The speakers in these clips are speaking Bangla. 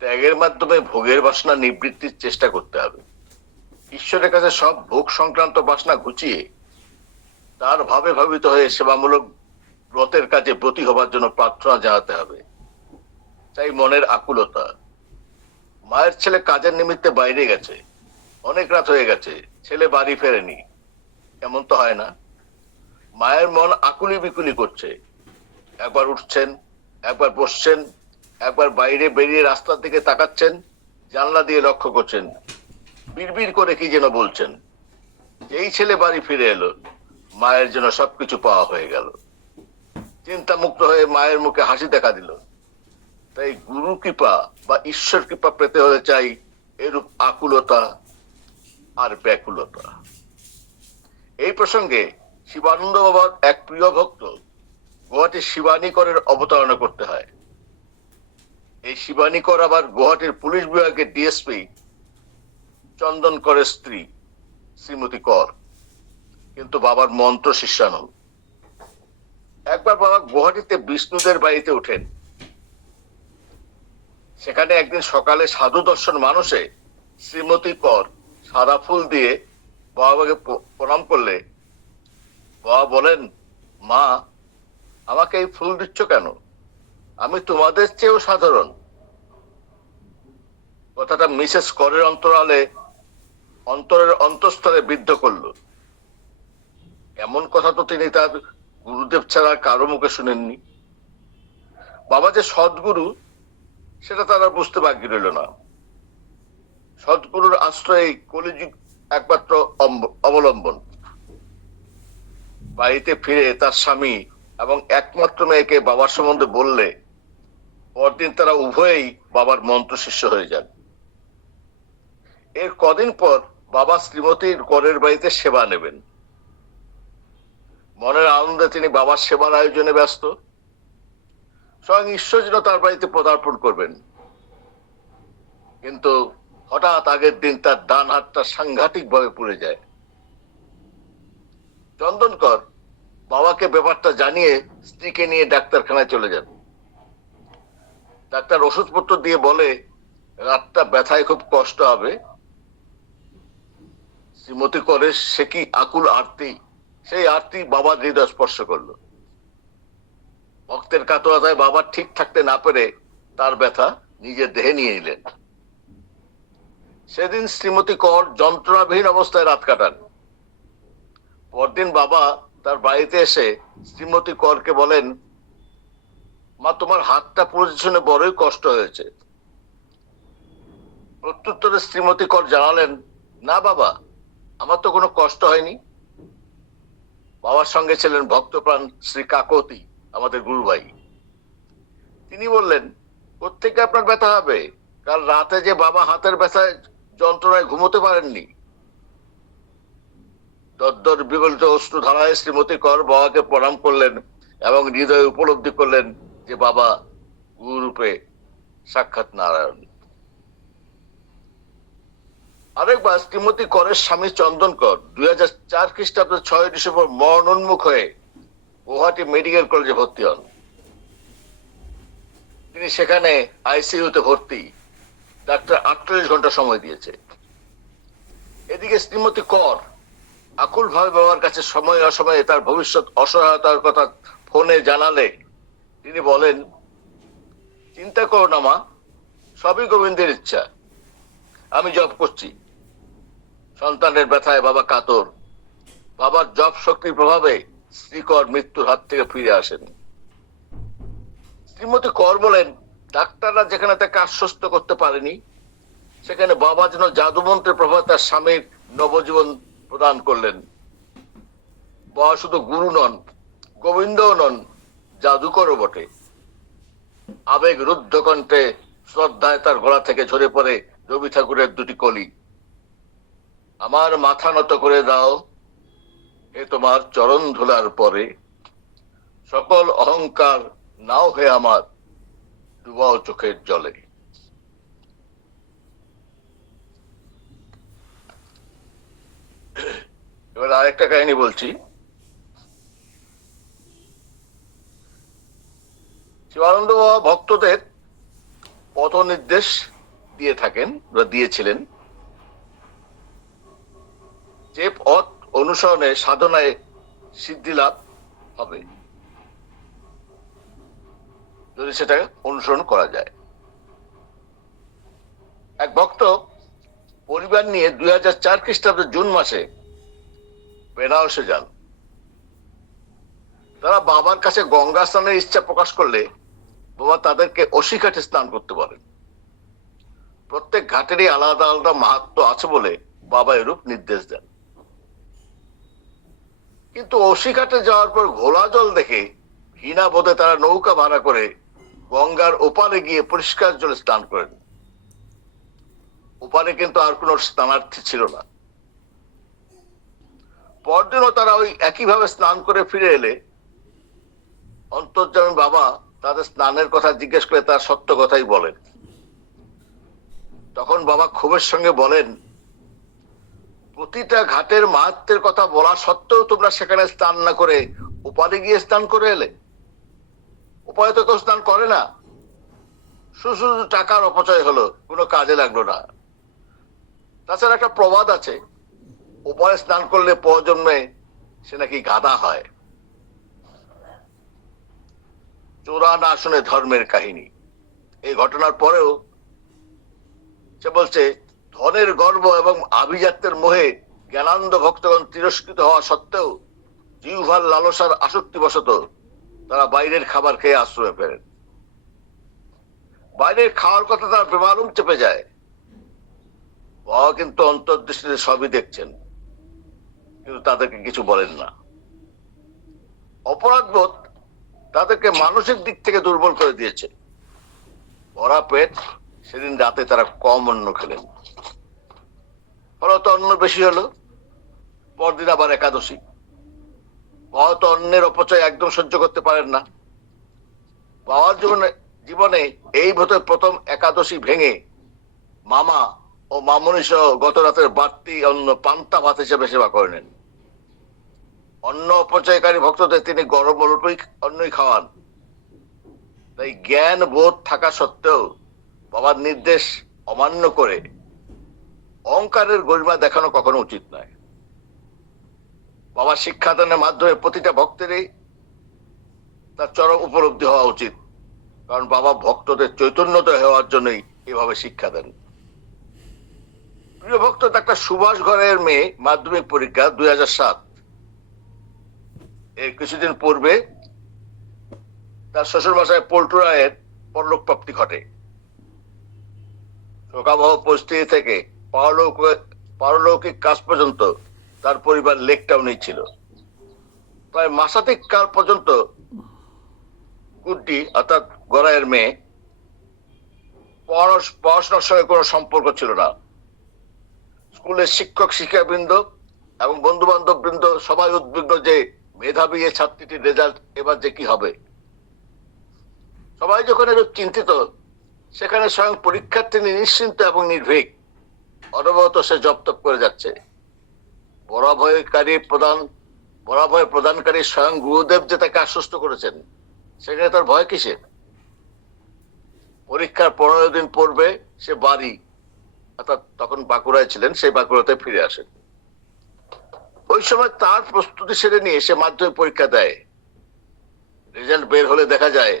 ত্যাগের মাধ্যমে ভোগের বাসনা নিবৃত্তির চেষ্টা করতে হবে। ঈশ্বরের কাছে সব ভোগ সংক্রান্ত বাসনা ঘুচিয়ে তার ভাবে ভাবিত হয়ে সেবামূলক ব্রতের কাজে ব্রতী হবার জন্য প্রার্থনা জানাতে হবে। চাই মনের আকুলতা। মায়ের ছেলে কাজের নিমিত্তে বাইরে গেছে, অনেক রাত হয়ে গেছে, ছেলে বাড়ি ফেরেনি, এমন তো হয় না। মায়ের মন আকুলি বিকুলি করছে। একবার উঠছেন, একবার বসছেন, একবার বাইরে বেরিয়ে রাস্তার দিকে তাকাচ্ছেন, জানলা দিয়ে লক্ষ্য করছেন, বিড়বিড় করে কি যেন বলছেন। এই ছেলে বাড়ি ফিরে এলো, মায়ের জন্য সবকিছু পাওয়া হয়ে গেল। চিন্তা মুক্ত হয়ে মায়ের মুখে হাসি দেখা দিল। তাই গুরু কৃপা বা ঈশ্বর কৃপা পেতে হলে চাই এরূপ আকুলতা আর ব্যাকুলতা। এই প্রসঙ্গে শিবানন্দ বাবার এক প্রিয় ভক্ত গুয়াহাটির শিবানীকরের অবতারণা করতে হয়। এই শিবানীকর আবার গুয়াহাটির পুলিশ বিভাগের ডিএসপি চন্দন করের স্ত্রী শ্রীমতী কর, কিন্তু বাবার মন্ত্র শিষ্যানল। একবার বাবা গুয়াহাটিতে বিষ্ণুদের বাড়িতে ওঠেন। সেখানে একদিন সকালে সাধু দর্শন মানুষে শ্রীমতী কর সাদা ফুল দিয়ে বাবাকে প্রণাম করলে বাবা বলেন, মা, আমাকে এই ফুল দিচ্ছ কেন? আমি তোমাদের চেয়েও সাধারণ। কথাটা মিসেস করের অন্তরের অন্তঃস্থলে বিদ্ধ করল। এমন কথা তো তিনি তার গুরুদেব ছাড়া কারো মুখে শুনেননি। বাবা যে সদ্গুরু সেটা তারা বুঝতে বাকি রইল না। সদ্গুরুর আশ্রয়ে কলিযুগ একমাত্র অবলম্বন। বাড়িতে ফিরে তার স্বামী এবং একমাত্র মেয়েকে বাবার সম্বন্ধে বললে পরদিন তারা উভয়েই বাবার মন্ত্র শিষ্য হয়ে যান। এর কদিন পর বাবা শ্রীমতীর করের বাড়িতে সেবা নেবেন। মনের আনন্দে তিনি বাবার সেবার আয়োজনে ব্যস্ত। স্বয়ং ঈশ্বর যেন তার বাড়িতে পদার্পণ করবেন। কিন্তু হঠাৎ আগের দিন তার ডান হাতটা সাংঘাতিক ভাবে পুড়ে যায়। চন্দনকর বাবাকে ব্যাপারটা জানিয়ে স্ত্রীকে নিয়ে ডাক্তারখানায় চলে যান। ডাক্তার ওষুধপত্র দিয়ে বলে রাতটা ব্যথায় খুব কষ্ট হবে। শ্রীমতী করে সে কি আকুল আরতি! সেই আরতি বাবার হৃদয় স্পর্শ করলো। ভক্তের কাতরতায় বাবা ঠিক থাকতে না পেরে তার ব্যথা নিজের দেহে নিয়ে নিলেন। সেদিন শ্রীমতী কর যন্ত্রণাবিহীন অবস্থায় রাত কাটান। পরদিন বাবা তার বাড়িতে এসে শ্রীমতী করকে বলেন, মা, তোমার হাতটা পুড়েছে শুনে বড়ই কষ্ট হয়েছে। প্রত্যুত্তরে শ্রীমতী কর জানালেন, না বাবা, আমার তো কোনো কষ্ট হয়নি। বাবার সঙ্গে ছিলেন ভক্তপ্রাণ শ্রী কাকতি, আমাদের গুরুভাই। তিনি বললেন, কোত্থেকে আপনার ব্যথা হবে? কাল রাতে যে বাবা হাতের ব্যথায় যন্ত্রণায় ঘুমোতে পারেননি। দদ্দর বিগলিত অশ্রু ধারায় শ্রীমতী কর বাবাকে প্রণাম করলেন এবং হৃদয়ে উপলব্ধি করলেন যে বাবা গুরুরূপে সাক্ষাৎ নারায়ণ। আরেকবার শ্রীমতী করের স্বামী চন্দন কর 2004 খ্রিস্টাব্দের 6 ডিসেম্বর মরণোন্মুখ হয়ে গুয়াহাটি মেডিকেল কলেজে ভর্তি হন। তিনি সেখানে আইসিইউতে ভর্তি। ডাক্তার 48 ঘন্টা সময় দিয়েছে। এদিকে শ্রীমতী কর আকুল ভাবে বাবার কাছে সময় অসময়ে তার ভবিষ্যৎ অসহায়তার কথা ফোনে জানালে তিনি বলেন, চিন্তা করো না মা, সবই গোবিন্দের ইচ্ছা। আমি জব করছি। সন্তানের ব্যথায় বাবা কাতর। বাবার জব শক্তির প্রভাবে শ্রীকর মৃত্যুর হাত থেকে ফিরে আসেন। শ্রীমতী কর বলেন, ডাক্তাররা যেখানে তাকে আশ্বস্ত করতে পারেনি সেখানে বাবা যেন জাদুমন্ত্রের প্রভাবে তার স্বামীর নবজীবন প্রদান করলেন। বাবা শুধু গুরু নন, গোবিন্দও নন, জাদুকরও বটে। আবেগ রুদ্ধ কণ্ঠে শ্রদ্ধায় তার গলা থেকে ঝরে পড়ে রবি ঠাকুরের দুটি কলি। আমার মাথা নত করে দাও, এ তোমার চরণ ধুলার পরে, সকল অহংকার নাও হে আমার, ডুবাও চোখের জলে। এবার আরেকটা কাহিনী বলছি। শিবানন্দ বাবা ভক্তদের পথ নির্দেশ দিয়ে থাকেন বা দিয়েছিলেন, যে পথ অনুসরণে সাধনায় সিদ্ধি লাভ হবে যদি সেটা অনুসরণ করা যায়। এক ভক্ত পরিবার নিয়ে 2004 খ্রিস্টাব্দের জুন মাসে বেনারসে যান। তারা বাবার কাছে গঙ্গা স্নানের ইচ্ছা প্রকাশ করলে বাবা তাদেরকে 80 ঘাটে স্নান করতে বলেন। প্রত্যেক ঘাটেরই আলাদা আলাদা মাহাত্ম্য আছে বলে বাবা এরূপ নির্দেশ দেন। কিন্তু 80 ঘাটে যাওয়ার পর ঘোলা জল দেখে ঘৃণা বোধে তারা নৌকা ভাড়া করে গঙ্গার ওপারে গিয়ে পরিষ্কার জলে স্নান করেন। ওপারে কিন্তু আর কোন স্নানার্থী ছিল না। পরদিনও তারা ওই একইভাবে স্নান করে ফিরে এলে অন্তর্যামী বাবা তাদের স্নানের কথা জিজ্ঞেস করে তার সত্য কথাই বলেন। তখন বাবা ক্ষোভের সঙ্গে বলেন, প্রতিটা ঘাটের মাহাত্ম্যের কথা বলা সত্ত্বেও তোমরা সেখানে স্নান না করে ওপারে গিয়ে স্নান করে এলে। ওপারে তো কেউ স্নান করে না, শুধু টাকার অপচয় হলো, কোনো কাজে লাগলো না। তাছাড়া একটা প্রবাদ আছে, ওপারে স্নান করলে পরজন্মে সে নাকি গাধা হয়। চোরা না শুনে ধর্মের কাহিনী। এই ঘটনার পরেও সে বলছে, ধনের গর্ব এবং আভিজাত্যের মোহে জ্ঞানান্ধ ভক্তগণ তিরস্কৃত হওয়া সত্ত্বেও জিহ্বার লালসার আসক্তিবশত তারা বাইরের খাবার খেয়ে আশ্রয় ফেরেন। বাইরের খাওয়ার কথা তারা বেমালুম চেপে যায়। বাবা কিন্তু অন্তর্দৃষ্টিতে সবই দেখছেন, কিন্তু তাদেরকে কিছু বলেন না। অপরাধবোধ তাদেরকে মানসিক দিক থেকে দুর্বল করে দিয়েছে। ভরা পেট সেদিন রাতে তারা কম অন্ন খেলেন, ফলত অন্ন বেশি হলো। পরদিন আবার একাদশী। বাবা তো অন্নের অপচয় একদম সহ্য করতে পারেন না। বাবার জীবনে এই ভোটের প্রথম একাদশী ভেঙে মামা ও মামনি সহ গত রাতের বাড়তি অন্ন পান্তা ভাত হিসেবে সেবা করে নেন। অন্ন অপচয়কারী ভক্তদের তিনি গরম অন্নই খাওয়ান। তাই জ্ঞান বোধ থাকা সত্ত্বেও বাবার নির্দেশ অমান্য করে অহংকারের গরিমা দেখানো কখনো উচিত নয়। বাবার শিক্ষাদানের মাধ্যমে প্রতিটা ভক্তেরই তার চরম উপলব্ধি হওয়া উচিত, কারণ বাবা ভক্তদের চৈতন্যদয় হওয়ার জন্যই এভাবে শিক্ষা দেন। প্রিয় ভক্ত ডাক্তার সুভাষ ঘরের মেয়ে মাধ্যমিক পরীক্ষা 2007 এর কিছুদিন পূর্বে তার শ্বশুর বাসায় পল্টু রায়ের পরলোক প্রাপ্তি ঘটে। শোকাবহ পরিস্থিতি থেকে পারলৌকিক কাজ পর্যন্ত তার পরিবার লেকটাউনেই ছিল। প্রায় মাসাতিক কাল পর্যন্ত গুড্ডি অর্থাৎ গড়াইয়ের মেয়ে পড়াশোনার সঙ্গে কোনো সম্পর্ক ছিল না। স্কুলের শিক্ষক শিক্ষাবৃন্দ এবং বন্ধু বান্ধব বৃন্দ সবাই উদ্বিগ্ন যে মেধাবী এই ছাত্রীটির রেজাল্ট এবার যে কি হবে। সবাই যখন এরূপ চিন্তিত, সেখানে স্বয়ং পরীক্ষার্থী নিশ্চিন্ত এবং নির্ভীক অনবরত সে জপতপ করে যাচ্ছে। বরাভয় প্রদানকারী স্বয়ং গুরুদেব যে তাকে আশ্বস্ত করেছেন, সেখানে তার ভয় কিসের? পরীক্ষার 15 দিন পূর্বে সে বাড়ি, অর্থাৎ তখন বাঁকুড়ায় ছিলেন, সেই বাঁকুড়াতে ফিরে আসেন। ওই সময় তার প্রস্তুতি সেরে নিয়ে সে মাধ্যমিক পরীক্ষা দেয়। রেজাল্ট বের হলে দেখা যায়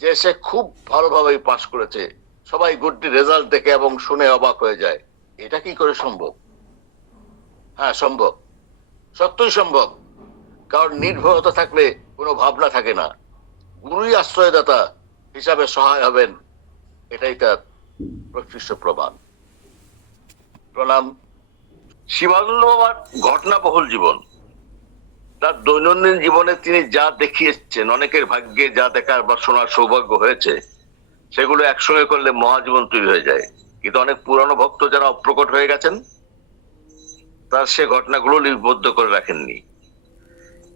যে সে খুব ভালোভাবেই পাশ করেছে। সবাই গুড্ডি রেজাল্ট দেখে এবং শুনে অবাক হয়ে যায়, এটা কি করে সম্ভব? হ্যাঁ, সম্ভব, সত্যই সম্ভব। কারণ নির্ভরতা থাকলে কোনো ভাবনা থাকে না। গুরুই আশ্রয়দাতা হিসাবে সহায় হবেন, এটাই তার প্রকৃষ্ট প্রমাণ। প্রণাম। শিবানন্দ বাবার ঘটনাবহুল জীবন। তার দৈনন্দিন জীবনে তিনি যা দেখিয়েছেন, অনেকের ভাগ্যে যা দেখার বা শোনার সৌভাগ্য হয়েছে, সেগুলো একসঙ্গে করলে মহাজীবন তৈরি হয়ে যায়। কিন্তু অনেক পুরানো ভক্ত যারা অপ্রকট হয়ে গেছেন, তার সে ঘটনাগুলো লিপিবদ্ধ করে রাখেননি।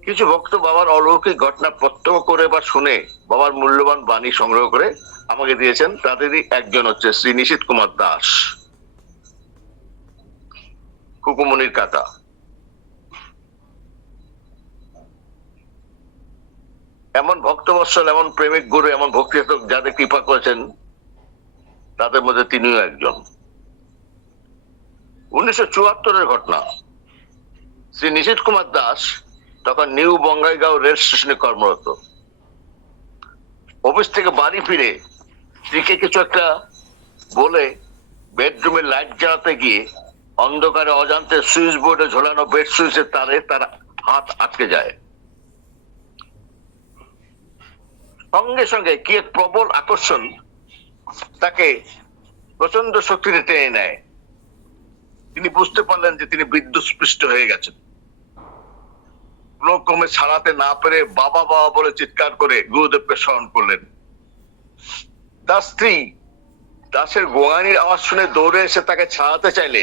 কিছু ভক্ত বাবার অলৌকিক ঘটনা প্রত্যক্ষ করে বা শুনে বাবার মূল্যবান বাণী সংগ্রহ করে আমাকে দিয়েছেন। তাদেরই একজন হচ্ছে শ্রী নিশীথ কুমার দাস, কুকুমনির কাকা। এমন ভক্তবৎসল, এমন প্রেমিক গুরু, এমন ভক্তি যাদের কৃপা করেছেন, তাদের মধ্যে তিনিও একজন। 1974-এর ঘটনা। শ্রী নিশীথ কুমার দাস তখন নিউ বঙ্গাইগাঁও রেল স্টেশনে কর্মরত। অফিস থেকে বাড়ি ফিরে স্ত্রীকে কিছু একটা বলে বেডরুমের লাইট জ্বালাতে গিয়ে অন্ধকারে অজান্তে সুইচ বোর্ডে ঝোলানো বেড সুইচের তারে তার হাত আটকে যায়। সঙ্গে সঙ্গে কি এক প্রবল আকর্ষণ তাকে প্রচন্ড শক্তিতে টেনে নেয়। তিনি বুঝতে পারলেন যে তিনি বিদ্যুৎস্পৃষ্ট হয়ে গেছেন। ক্রমে ছাড়াতে না পেরে বাবা বাবা বলে চিৎকার করে গুরুদেবকে স্মরণ করলেন। তার স্ত্রী দাসের গোয়ানির আওয়াজ শুনে দৌড়ে এসে তাকে ছাড়াতে চাইলে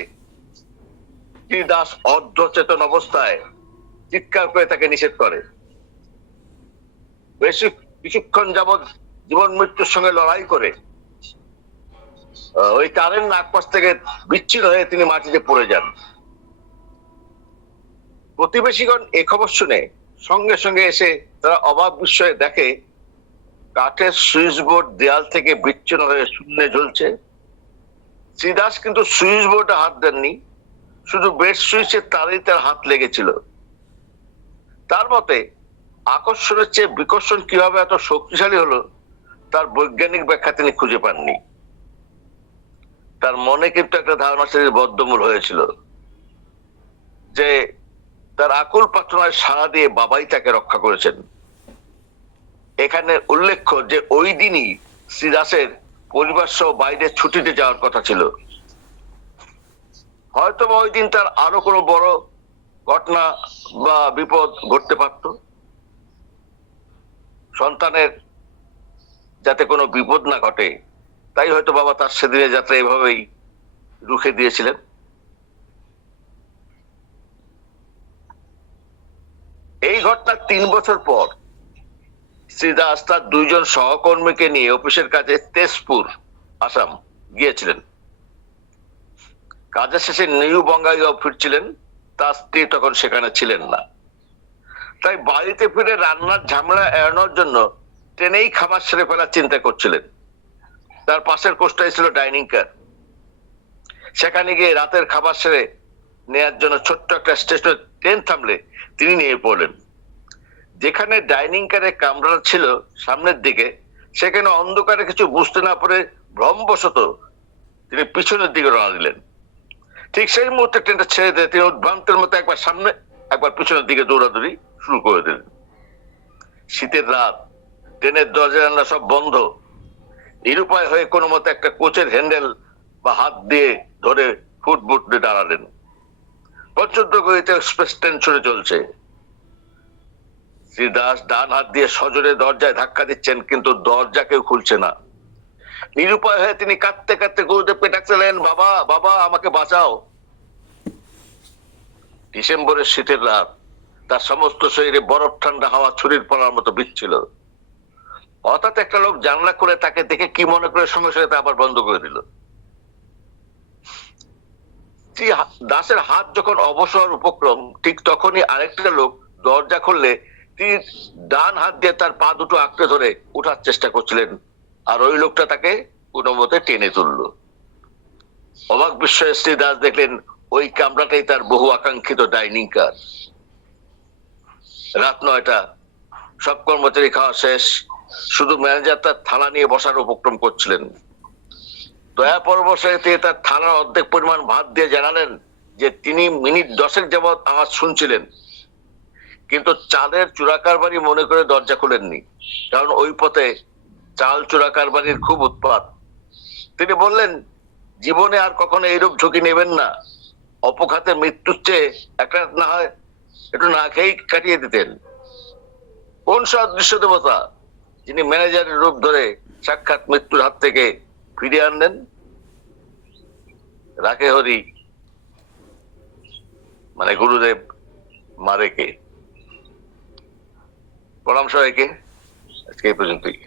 তিনি দাস অর্ধচেতন অবস্থায় চিৎকার করে তাকে নিষেধ করে। বেশ কিছুক্ষণ যাবৎ জীবন মৃত্যুর সঙ্গে লড়াই করে ওই তারের নাগপাশ থেকে বিচ্ছিন্ন হয়ে তিনি মাটিতে পড়ে যান। প্রতিবেশীগণ এ খবর শুনে সঙ্গে সঙ্গে এসে তারা অবাক বিস্ময়ে দেখে কাঠের সুইচ বোর্ড দেয়াল থেকে বিচ্ছিন্ন হয়ে শূন্যে ঝুলছে। শ্রীদাস কিন্তু সুইচ বোর্ডে হাত দেননি, শুধু বেড সুইচের তারেই তার হাত লেগেছিল। তার মতে আকর্ষণের চেয়ে বিকর্ষণ কিভাবে এত শক্তিশালী হলো তার বৈজ্ঞানিক ব্যাখ্যা তিনি খুঁজে পাননি। তার মনে কিন্তু একটা ধারণা সে বদ্ধমূল হয়েছিল যে তার আকুল প্রার্থনায় সাড়া দিয়ে বাবাই তাকে রক্ষা করেছেন। এখানে উল্লেখ্য যে ওই দিনই শ্রীদাসের পরিবার সহ বাইরে ছুটিতে যাওয়ার কথা ছিল। হয়তো ওই দিন তার আরো কোনো বড় ঘটনা বা বিপদ ঘটতে পারত। সন্তানের যাতে কোনো বিপদ না ঘটে তাই হয়তো বাবা তার সেদিনের যাত্রা এভাবেই রুখে দিয়েছিলেন। এই ঘটনার 3 বছর পর শ্রীদাস তার 2 জন সহকর্মীকে নিয়ে অফিসের কাজে তেজপুর, আসাম গিয়েছিলেন। কাজের শেষে নিউ বঙ্গাইগাঁও ফিরছিলেন। তার স্ত্রী তখন সেখানে ছিলেন না। তাই বাড়িতে ফিরে রান্নার ঝামেলা এড়ানোর জন্য ট্রেনেই খাবার সেরে ফেলার চিন্তা করছিলেন। তার পাশের কোষ্টায় ছিল ডাইনিং কার। সেখানে গিয়ে রাতের খাবার সেরে নেয়ার জন্য ছোট্ট একটা স্টেশনে ট্রেন থামলে তিনি নিয়ে পড়লেন। যেখানে ডাইনিং কারে কামরা ছিল সামনের দিকে, সেখানে অন্ধকারে কিছু বুঝতে না পারে ভ্রমবশত তিনি পিছনের দিকে রওনা দিলেন। ঠিক সেই মুহূর্তে ট্রেনটা ছেড়ে দিয়ে তিনি উদ্ভ্রান্তের মতো একবার সামনে একবার পিছনের দিকে দৌড়াদৌড়ি শুরু করে দিলেন। শীতের রাত, ট্রেনের দরজা জানলা সব বন্ধ। নিরুপায় হয়ে কোনো মতে একটা কোচের হ্যান্ডেল বা হাত দিয়ে ধরে ফুটবুট দিয়ে দাঁড়ালেন। প্রচন্ড গতিতে এক্সপ্রেস ট্রেন ছুটে চলছে। শ্রীদাস ডান হাত দিয়ে সজোরে দরজায় ধাক্কা দিচ্ছেন, কিন্তু দরজা কেউ খুলছে না। নিরুপায় হয়ে তিনি কাঁদতে কাঁদতে গুরুদেবকে ডাকছিলেন, বাবা বাবা আমাকে বাঁচাও। ডিসেম্বরের শীতের রাত, তার সমস্ত শরীরে বরফ ঠান্ডা হাওয়া ছুরির পড়ার মতো বিচ্ছিল। হঠাৎ একটা লোক জানলা খুলে তাকে দেখে কি মনে করে সঙ্গে সঙ্গে তা আবার বন্ধ করে দিল। দাসের হাত যখন অবসর উপক্রম, ঠিক তখনই আরেকটা লোক দরজা খুললে তিনি ডান হাত দিয়ে তার পা দুটো আঁকড়ে ধরে উঠার চেষ্টা করছিলেন, আর ওই লোকটা তাকে কোনো মতে টেনে তুলল। অবাক বিস্ময়ে শ্রী দাস দেখলেন ওই কামরাটাই তার বহু আকাঙ্ক্ষিত ডাইনিং কার। রাত 9টা, সব কর্মচারী খাওয়া শেষ, শুধু ম্যানেজার তার থালা নিয়ে বসার উপক্রম করছিলেন। দয়া পরবশে তিনি তার থালার অর্ধেক পরিমাণ ভাত দিয়ে জানালেন যে তিনি মিনিট 10 যাবৎ আওয়াজ শুনছিলেন, কিন্তু চালের চোরা কারবারি মনে করে দরজা খুলেননি, কারণ ওই পথে চাল চোরা কারবারির খুব উৎপাত। তিনি বললেন, জীবনে আর কখনো এইরূপ ঝুঁকি নেবেন না। অপঘাতে মৃত্যুর চেয়ে একটা না হয় একটু না খেয়েই কাটিয়ে দিতেন। কোন সদৃশ্য দেবতা যিনি ম্যানেজারের রূপ ধরে সাক্ষাৎ মৃত্যুর হাত থেকে ফিরিয়ে আনলেন? রাখে হরি, মানে গুরুদেব, মারে কে। প্রণাম সবাইকে, আজকে এই পর্যন্তই।